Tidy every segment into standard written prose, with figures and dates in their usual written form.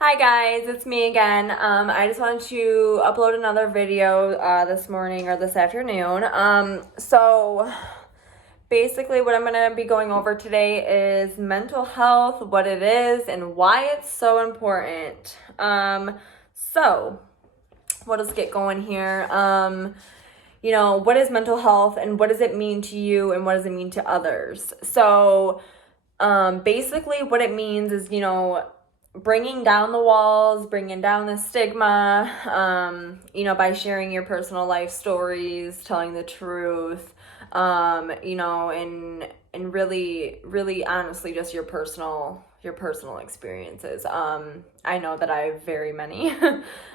Hi guys, it's me again. I just wanted to upload another video this morning or this afternoon. So basically what I'm going to be going over today is mental health, what it is, and why it's so important. So let's get going here. What is mental health and what does it mean to you and what does it mean to others? So basically what it means is, bringing down the walls, bringing down the stigma, by sharing your personal life stories, telling the truth, and really, really honestly, just your personal experiences. I know that I have very many.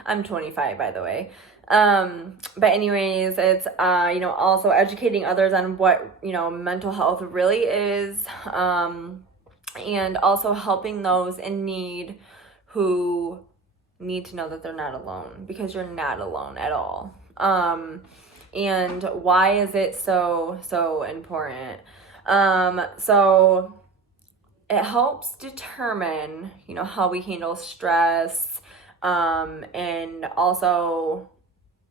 I'm 25, by the way. But anyways, it's, also educating others on what, mental health really is, and also helping those in need who need to know that they're not alone, because you're not alone at all. And why is it so important? So it helps determine, how we handle stress, and also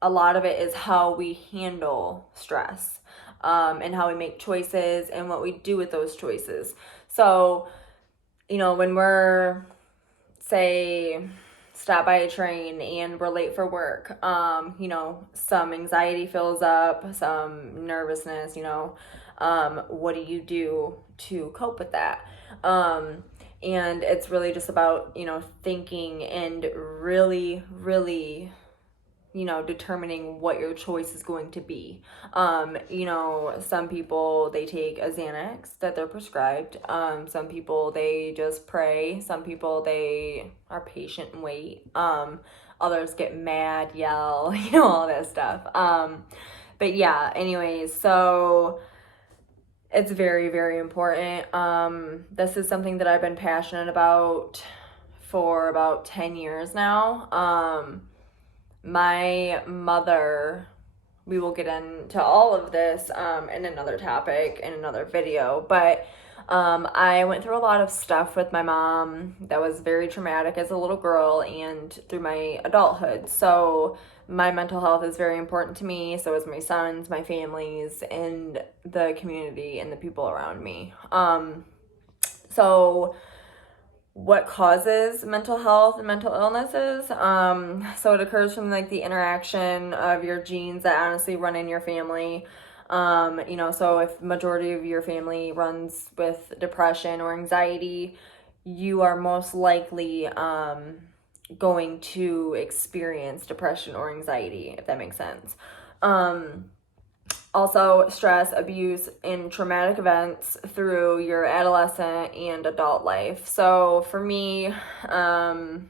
a lot of it is how we handle stress, and how we make choices and what we do with those choices. So, when we're, say, stop by a train and we're late for work, some anxiety fills up, some nervousness, what do you do to cope with that? And it's really just about, thinking and really, really, determining what your choice is going to be. Some people, they take a Xanax that they're prescribed. Some people, they just pray. Some people, they are patient and wait. Others get mad, yell, all that stuff. But yeah, anyways, so it's very, very important. This is something that I've been passionate about for about 10 years now. My mother, we will get into all of this in another topic, in another video, but I went through a lot of stuff with my mom that was very traumatic as a little girl and through my adulthood. So my mental health is very important to me. So is my son's, my family's, and the community and the people around me. So what causes mental health and mental illnesses? So it occurs from like the interaction of your genes that honestly run in your family. So if majority of your family runs with depression or anxiety, you are most likely going to experience depression or anxiety, if that makes sense. Also, stress, abuse, and traumatic events through your adolescent and adult life. So for me, why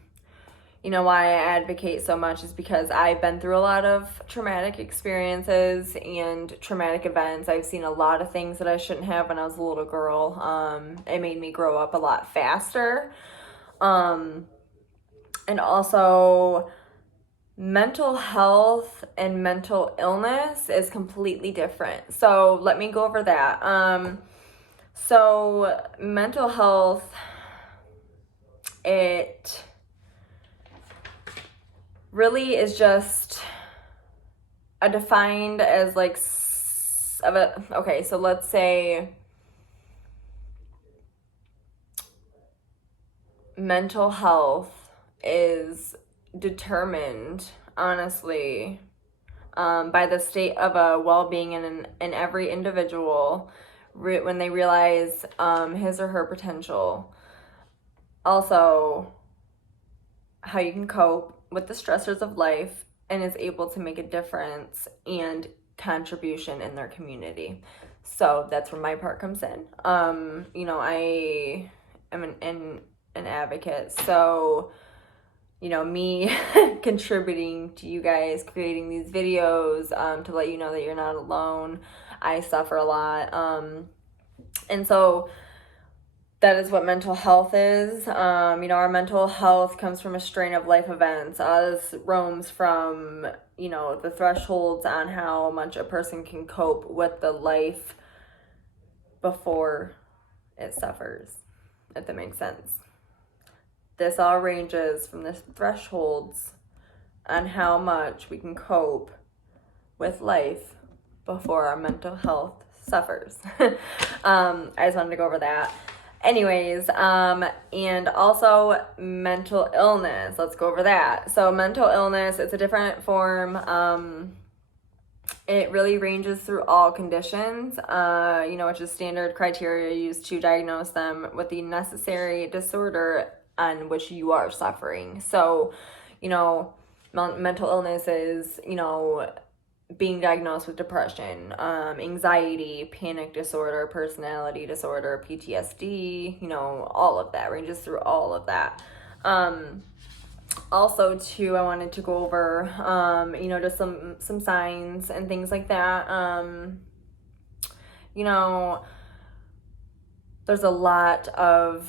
I advocate so much is because I've been through a lot of traumatic experiences and traumatic events. I've seen a lot of things that I shouldn't have when I was a little girl. It made me grow up a lot faster. And also, mental health and mental illness is completely different. So let me go over that. So mental health, it really is just defined as like okay, so let's say mental health is determined, honestly, by the state of a well-being in every individual when they realize his or her potential. Also, how you can cope with the stressors of life and is able to make a difference and contribution in their community. So that's where my part comes in. I am an advocate. So, me contributing to you guys, creating these videos to let you know that you're not alone. I suffer a lot. And so that is what mental health is. Our mental health comes from a strain of life events. This roams from, the thresholds on how much a person can cope with the life before it suffers, if that makes sense. this all ranges from the thresholds on how much we can cope with life before our mental health suffers. I just wanted to go over that. Anyways, and also mental illness. Let's go over that. So mental illness, it's a different form. It really ranges through all conditions, which is standard criteria used to diagnose them with the necessary disorder on which you are suffering. So, mental illness is, being diagnosed with depression, anxiety, panic disorder, personality disorder, PTSD, all of that ranges through all of that. Also too, I wanted to go over, just some signs and things like that. There's a lot of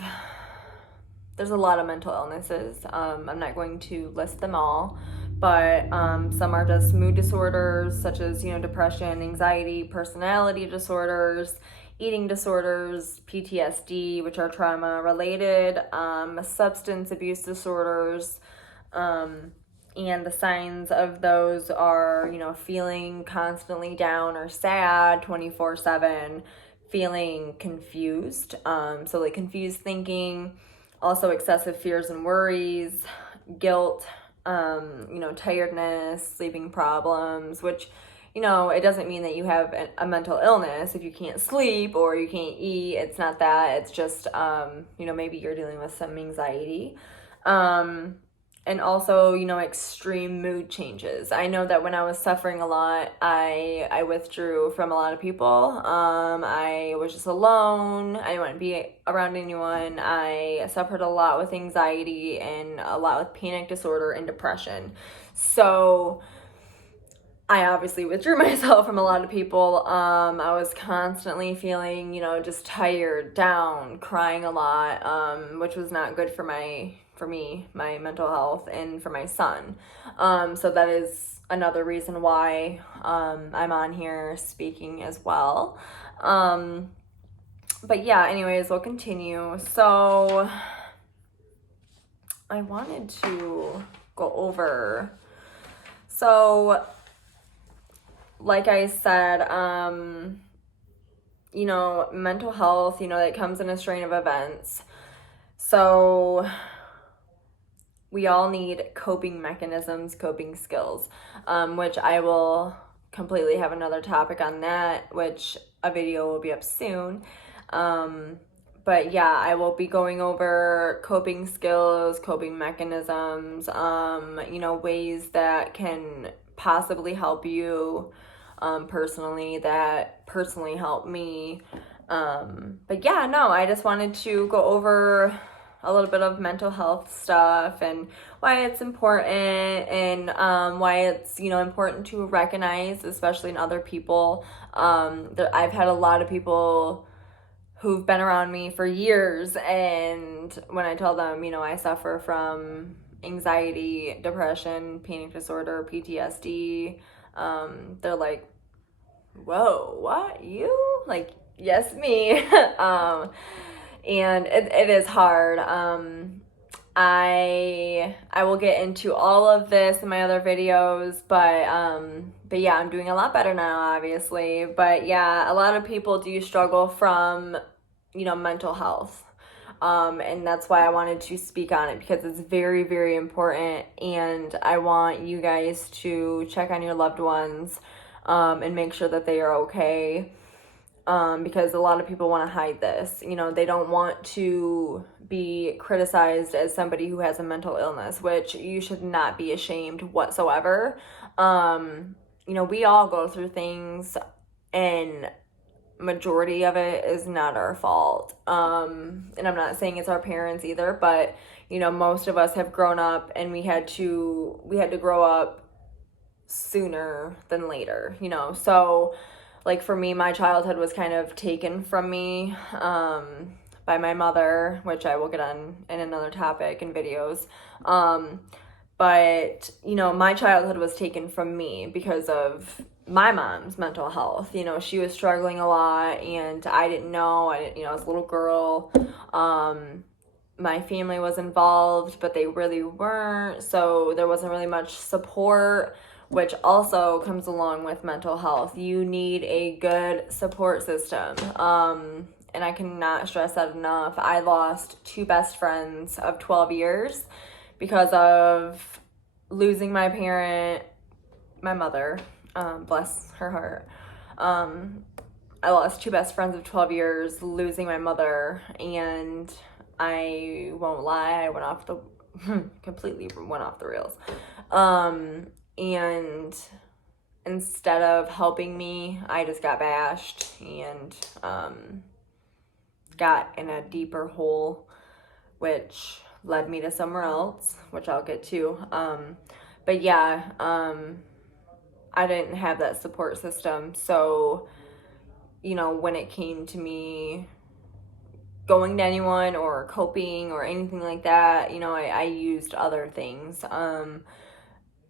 mental illnesses. I'm not going to list them all, but some are just mood disorders such as, depression, anxiety, personality disorders, eating disorders, PTSD, which are trauma related, substance abuse disorders, and the signs of those are, feeling constantly down or sad 24/7, feeling confused, so like confused thinking, also excessive fears and worries, guilt, tiredness, sleeping problems, which, it doesn't mean that you have a mental illness if you can't sleep or you can't eat. It's not that. It's just, maybe you're dealing with some anxiety. And also, extreme mood changes. I know that when I was suffering a lot, I withdrew from a lot of people. I was just alone. I didn't want to be around anyone. I suffered a lot with anxiety and a lot with panic disorder and depression. So I obviously withdrew myself from a lot of people. I was constantly feeling, just tired, down, crying a lot, which was not good for me, my mental health, and for my son. So that is another reason why I'm on here speaking as well. But yeah, anyways, we'll continue. So I wanted to go over, so like I said, mental health, it comes in a string of events. So we all need coping mechanisms, coping skills, which I will completely have another topic on that, which a video will be up soon. But yeah, I will be going over coping skills, coping mechanisms, ways that can possibly help you personally, that personally helped me. But yeah, no, I just wanted to go over a little bit of mental health stuff and why it's important, and why it's, important to recognize, especially in other people. I've had a lot of people who've been around me for years, and when I tell them, I suffer from anxiety, depression, panic disorder, PTSD, they're like, whoa, what, you? Like, yes, me. And it is hard. I will get into all of this in my other videos, but yeah, I'm doing a lot better now, obviously. But yeah, a lot of people do struggle from, mental health. And that's why I wanted to speak on it, because it's very, very important, and I want you guys to check on your loved ones, and make sure that they are okay. Because a lot of people want to hide this. They don't want to be criticized as somebody who has a mental illness, which you should not be ashamed whatsoever. We all go through things, and majority of it is not our fault. And I'm not saying it's our parents either, but most of us have grown up, and we had to grow up sooner than later, so like for me, my childhood was kind of taken from me by my mother, which I will get on in another topic in videos. But my childhood was taken from me because of my mom's mental health. She was struggling a lot, and I didn't know. I was a little girl. my family was involved, but they really weren't. So there wasn't really much support, which also comes along with mental health. You need a good support system. And I cannot stress that enough. I lost 2 best friends of 12 years because of losing my parent, my mother, bless her heart. I lost 2 best friends of 12 years, losing my mother, and I won't lie, I went off the completely went off the rails. And instead of helping me, I just got bashed and got in a deeper hole, which led me to somewhere else, which I'll get to. But yeah, I didn't have that support system. So, you know, when it came to me going to anyone or coping or anything like that, you know, I used other things.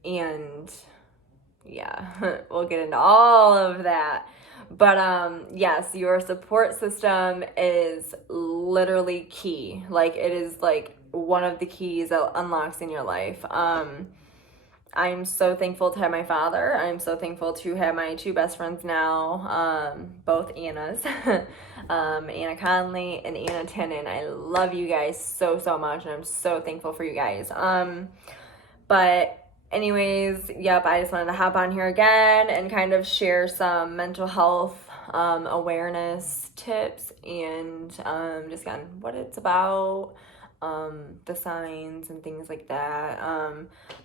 And yeah, we'll get into all of that. But yes, your support system is literally key. Like, it is like one of the keys that unlocks in your life. I'm so thankful to have my father. I'm so thankful to have my 2 best friends now, both Annas, Anna Conley and Anna Tenen. I love you guys so, so much, and I'm so thankful for you guys. But anyways, yep, I just wanted to hop on here again and kind of share some mental health awareness tips and just kind of what it's about, the signs and things like that.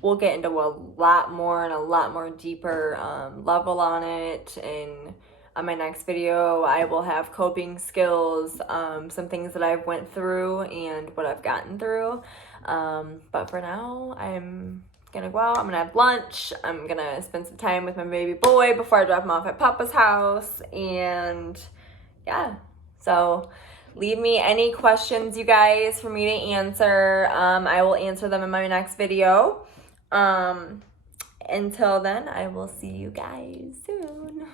We'll get into a lot more and a lot more deeper level on it. And on my next video, I will have coping skills, some things that I've went through and what I've gotten through. But for now, I'm gonna go out, I'm gonna have lunch, I'm gonna spend some time with my baby boy before I drop him off at Papa's house, and yeah, so leave me any questions, you guys, for me to answer. I will answer them in my next video. Until then, I will see you guys soon.